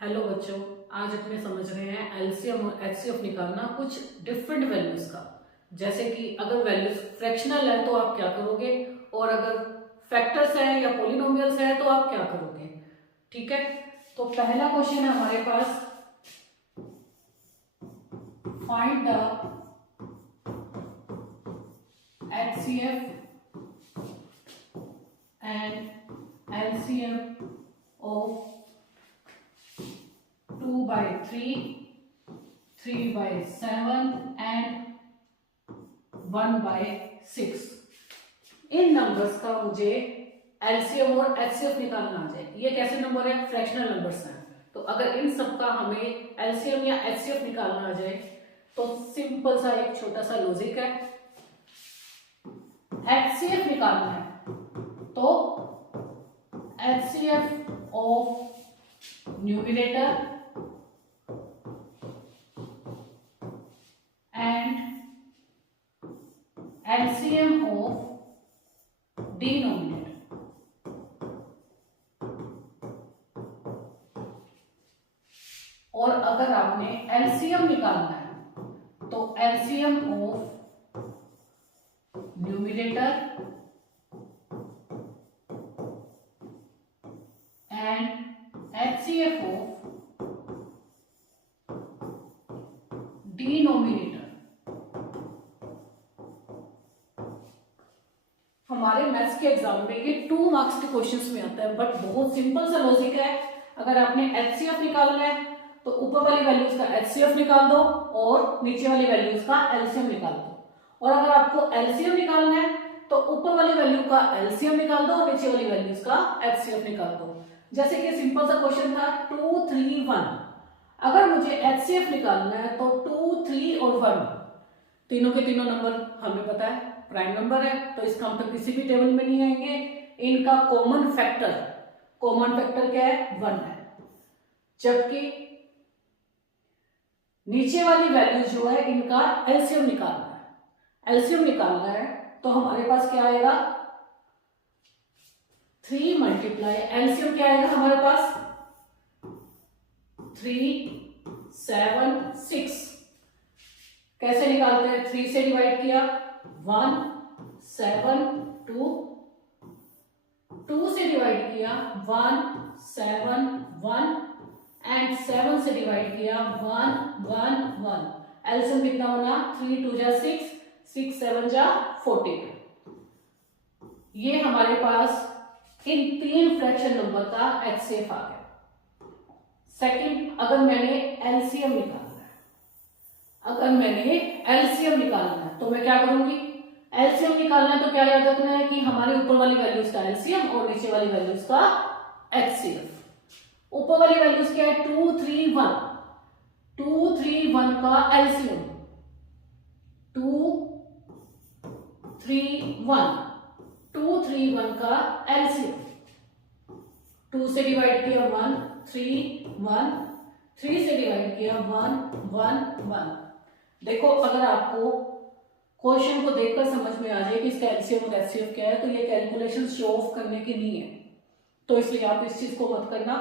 Hello बच्चों, आज अपने समझ रहे हैं एलसीएम और एचसीएफ निकालना कुछ डिफरेंट वैल्यूज का। जैसे कि अगर वैल्यूज फ्रैक्शनल है तो आप क्या करोगे, और अगर फैक्टर्स है या पोलिनोमियल्स है तो आप क्या करोगे। ठीक है, तो पहला क्वेश्चन है हमारे पास, find the HCF and LCM of 2/3, 3/7 and 1/6। इन नंबर्स का मुझे एलसीएम और एचसीएफ निकालना आ जाए। ये कैसे नंबर है? फ्रैक्शनल नंबर्स हैं। तो अगर इन सब का हमें एलसीएम या एचसीएफ निकालना आ जाए तो सिंपल सा एक छोटा सा लॉजिक है। एचसीएफ निकालना है तो HCF of numerator LCM of denominator। और अगर आपने LCM निकालना है तो LCM of numerator and HCF of denominator. हमारे मैथ्स के एग्जाम में ये 2 मार्क्स के क्वेश्चंस में आता है, बट बहुत सिंपल सा लॉजिक है। अगर आपने एचसीएफ निकालना है तो ऊपर वाली वैल्यूज का एचसीएफ निकाल दो और नीचे वाली वैल्यूज का एलसीएम निकाल दो। और अगर आपको एलसीएम निकालना है तो ऊपर वाली वैल्यू का एलसीएम निकाल दो और नीचे वाली वैल्यूज का एचसीएफ निकाल दो। जैसे कि सिंपल सा क्वेश्चन था 2, 3, 1। अगर मुझे एचसीएफ निकालना है तो 2, 3 और 1 तीनों के तीनों नंबर हमें पता है प्राइम नंबर है, तो इसका मतलब किसी भी टेबल में नहीं आएंगे। इनका कॉमन फैक्टर क्या है? 1 है। जबकि नीचे वाली वैल्यू जो है इनका एलसीएम निकालना है। एलसीएम निकालना है तो हमारे पास क्या आएगा? 3 मल्टीप्लाई एलसीएम क्या आएगा हमारे पास? 3, 7, 6। कैसे निकालते हैं? 3 से डिवाइड किया 1, 7, 2, 2 से डिवाइड किया 1, 7, 1 एंड 7 से डिवाइड किया 1, 1, 1। एलसीएम कितना बना? 3 2 जा 6, 6 7 जा 42। ये हमारे पास इन 3 फ्रैक्शन नंबर का एचसीएफ आ गया। सेकंड, अगर मैंने एलसीएम निकालना है तो मैं क्या करूंगी? एलसीएम निकालना है तो क्या याद रखना है कि हमारे ऊपर वाली वैल्यूज का एलसीएम और नीचे वाली वैल्यूज का एचसीएफ। ऊपर वाली वैल्यूज क्या है? 2, 3, 1। 2, 3, 1 का एलसीएम 2, 3, 1। 2, 3, 1 का एलसीएम 2 से डिवाइड किया 1, 3, 1। 3 से डिवाइड किया 1, 1, 1। देखो, अगर आपको क्वेश्चन को देखकर समझ में आ जाए कि इसका एलसीएम और एचसीएफ क्या है तो ये कैलकुलेशन शो ऑफ करने की नहीं है, तो इसलिए आप इस चीज को मत करना।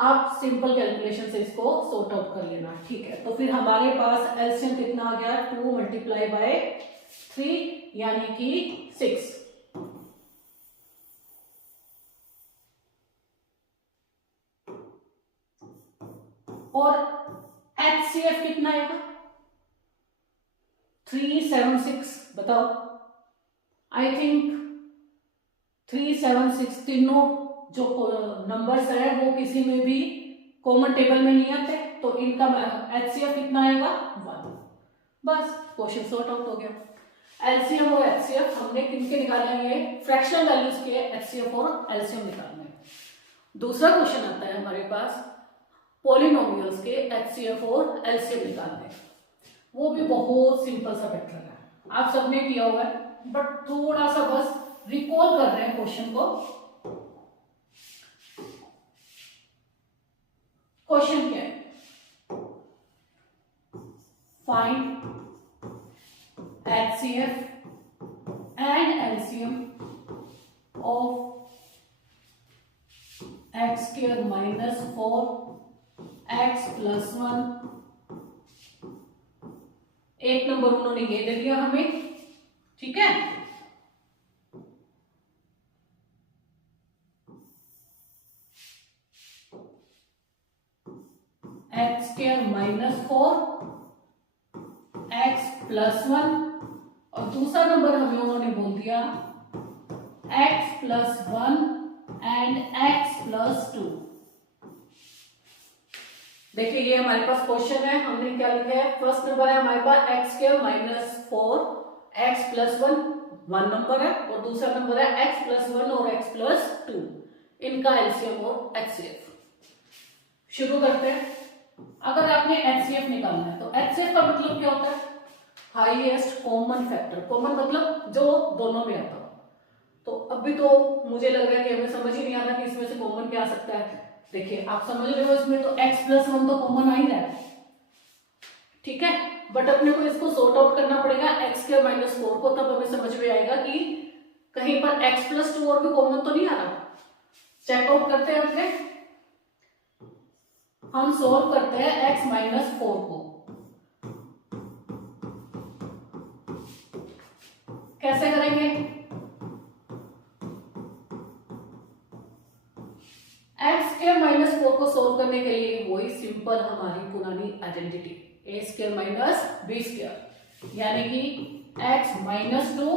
आप सिंपल कैलकुलेशन से इसको सॉर्ट आउट कर लेना। ठीक है, तो फिर हमारे पास एलसीएम कितना आ गया? 2 मल्टीप्लाई बाय 3 यानी कि 6। और एचसीएफ कितना आएगा? 3, 7, 6। बताओ, आई थिंक 3, 7, 6 तीनों जो नंबर्स है वो किसी में भी कॉमन टेबल में नहीं आते, तो इनका एचसीएफ कितना आएगा? 1। बस क्वेश्चन सॉर्ट आउट हो गया। एलसीएम और एचसीएफ हमने किनके निकाले हैं? फ्रैक्शनल वैल्यूज के एचसीएफ और एलसीएम निकालने हैं। दूसरा क्वेश्चन आता है हमारे पास पॉलिनोमियल्स के एचसीएफ और एलसीएम निकालने। वो भी बहुत सिंपल सा पैटर्न है, आप सबने किया हुआ है, बट थोड़ा सा बस रिकॉल कर रहे हैं क्वेश्चन को। क्वेश्चन क्या है? Find HCF and LCM of x² - 4 x+1, एक नंबर उन्होंने ये दे दिया हमें, ठीक है। x² - 4 x+1, और दूसरा नंबर हमें उन्होंने बोल दिया x+1 एंड x+2। देखिए ये हमारे पास क्वेश्चन है, हमने क्या लिखा है, फर्स्ट नंबर है हमारे पास x² - 4 x+1 1 नंबर है, और दूसरा नंबर है x+1 और x+2, इनका एलसीएम और एचसीएफ। शुरू करते हैं। अगर आपने एचसीएफ निकालना है तो एचसीएफ का मतलब क्या होता है, हाईएस्ट कॉमन फैक्टर। कॉमन मतलब जो दोनों में आता हो। तो अभी तो मुझे लग रहा है कि हमें समझ ही नहीं आता कि इसमें से कॉमन क्या आ सकता है। देखिए आप समझ रहे हो, इसमें तो x+1 तो कॉमन आ ही रहा है, ठीक है, बट अपने को इसको सॉर्ट आउट करना पड़ेगा x² - 4 को, तब हमें समझ में आएगा कि कहीं पर x+2 और भी कॉमन तो नहीं आ रहा। चेकआउट करते हैं अपने, हम सॉल्व करते हैं x - 4 को। कैसे करेंगे, x² - 4 को सोल्व करने के लिए वही सिंपल हमारी पुरानी आइडेंटिटी a² - b², यानी कि x-2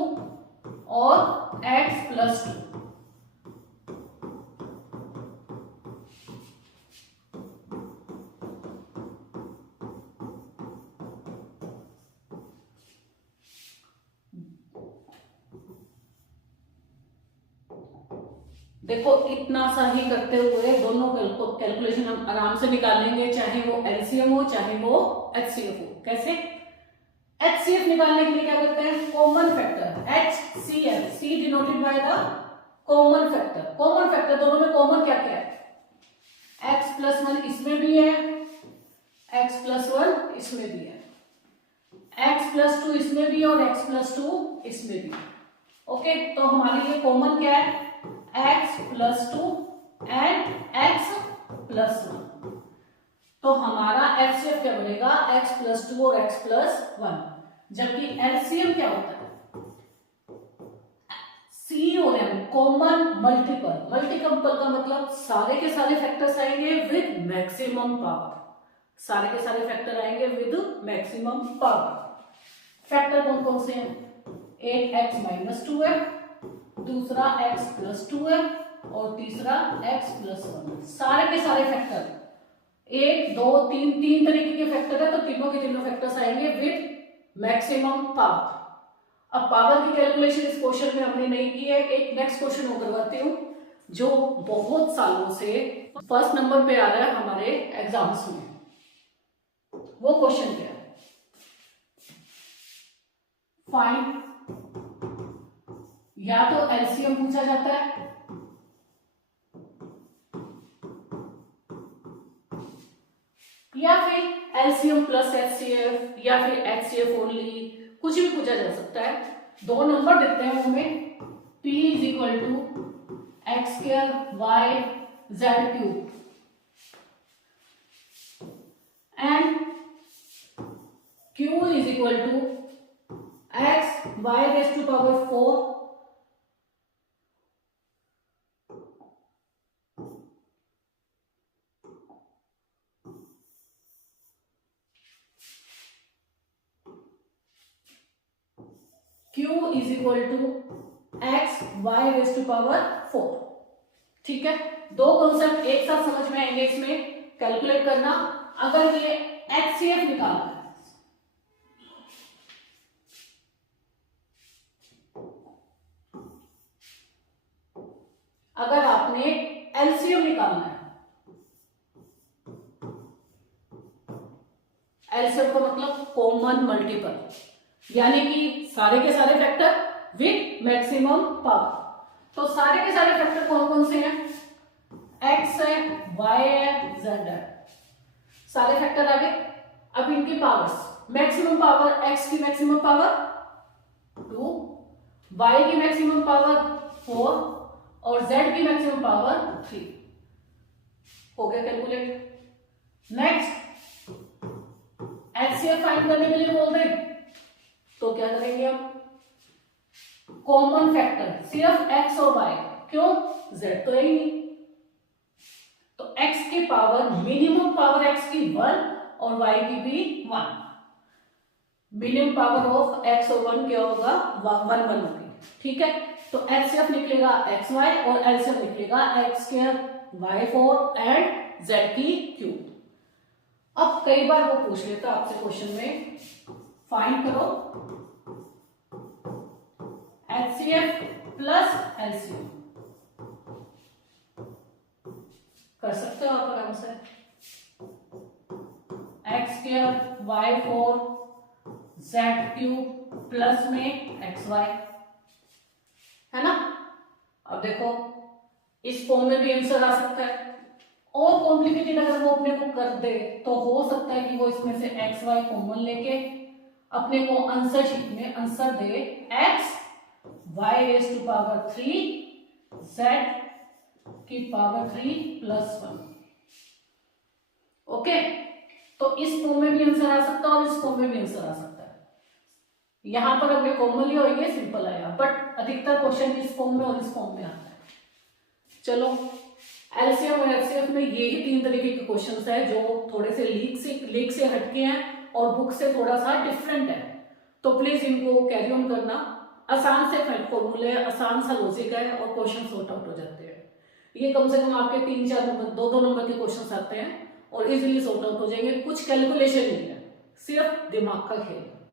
और x+2। देखो इतना सा ही करते हुए दोनों कैलकुलेशन हम आराम से निकाल लेंगे, चाहे वो एलसीएम हो चाहे वो एचसीएफ हो। कैसे, एचसीएफ निकालने के लिए क्या करते हैं, common factor HCF, C denoted by the common factor. Common factor दोनों में कॉमन क्या क्या है, x+1 इसमें भी है, x+1 इसमें भी है, x+2 इसमें भी है और x+2 इसमें भी है। ओके, तो हमारे लिए कॉमन क्या है, x+2 एंड x+1। तो हमारा एचसीएफ क्या बनेगा, x+2 और x+1। जबकि एलसीएम क्या होता है, सी और एम, कॉमन मल्टीपल। मल्टीपल का मतलब सारे के सारे फैक्टर्स आएंगे विद मैक्सिमम पावर, सारे के सारे फैक्टर आएंगे विद मैक्सिमम पावर। फैक्टर कौन कौन से हैं, एक x-2 है, दूसरा x+2 है और तीसरा x+1। सारे के सारे फैक्टर 1 2 3 तीन तरीके के फैक्टर है, तो तीनों के तीनों फैक्टर्स आएंगे विद मैक्सिमम पावर। अब पावर की कैलकुलेशन इस क्वेश्चन में हमने नहीं की है, एक नेक्स्ट क्वेश्चन और करवाती हूँ जो बहुत सालों से फर्स्ट नंबर पे आ रहा है हमारे एग्जाम्स में। वो क्वेश्चन क्या है, फाइंड, या तो एलसीएम पूछा जाता है या फिर एलसीएम प्लस एचसीएफ या फिर एचसीएफ ओनली, कुछ भी पूछा जा सकता है। दो नंबर देते हैं हमें, P = x² y z³ and Q = x y⁴ Q = x y⁴। ठीक है, दो कॉन्सेप्ट एक साथ समझ में आएंगे इसमें, कैलकुलेट करना। अगर ये एचसीएफ निकालना है, अगर आपने एलसीएम निकालना है, एलसीएम का मतलब कॉमन मल्टीपल, यानी कि सारे के सारे फैक्टर विद मैक्सिमम पावर। तो सारे के सारे फैक्टर कौन कौन से हैं, x है, y है, z है, सारे फैक्टर आ गए। अब इनकी पावर्स, मैक्सिमम पावर, x की मैक्सिमम पावर 2, y की मैक्सिमम पावर 4 और z की मैक्सिमम पावर 3। हो गया कैलकुलेट। नेक्स्ट HCF फाइंड करने के लिए बोल दे तो क्या करेंगे हम, कॉमन फैक्टर सिर्फ x और y, क्यों, z तो है ही नहीं, तो x की पावर मिनिमम पावर x की 1 और y की भी 1, मिनिमम पावर ऑफ x और 1 क्या होगा, 1 1 होगी, ठीक है। तो HCF निकलेगा xy और LCM निकलेगा x2 y4 एंड z की क्यूब। अब कई बार वो पूछ लेता आपसे क्वेश्चन में, फाइंड करो HCF प्लस LCM, कर सकते हो आप आराम से, x2 y4 z3 प्लस में xy, है ना। अब देखो इस फॉर्म में भी आंसर आ सकता है, और कॉम्प्लिकेटेड अगर वो अपने को कर दे तो हो सकता है कि वो इसमें से xy कॉमन लेके अपने को आंसर शीट में आंसर दे x y raise to power 3 z की पावर 3 प्लस 1, ओके। तो इस फॉर्म में भी आंसर आ सकता है और इस फॉर्म में भी आंसर आ सकता है। यहां पर हमने कॉमन लिया और ये सिंपल आया, बट अधिकतर क्वेश्चन इस फॉर्म में और इस फॉर्म में आता है। चलो एलसीएम और एचसीएफ में यही 3 तरीके के क्वेश्चंस है जो थोड़े से लीक से हटके हैं और बुक से थोड़ा सा डिफरेंट है, तो प्लीज इनको कैरी ऑन करना। आसान से फॉर्मूले, आसान सा लॉजिक है और क्वेश्चन सॉर्ट आउट हो जाते हैं। ये कम से कम आपके 3-4 नंबर 2-2 नंबर के क्वेश्चन आते हैं और इजीली सॉर्ट आउट हो जाएंगे। कुछ कैलकुलेशन नहीं है, सिर्फ दिमाग का खेल।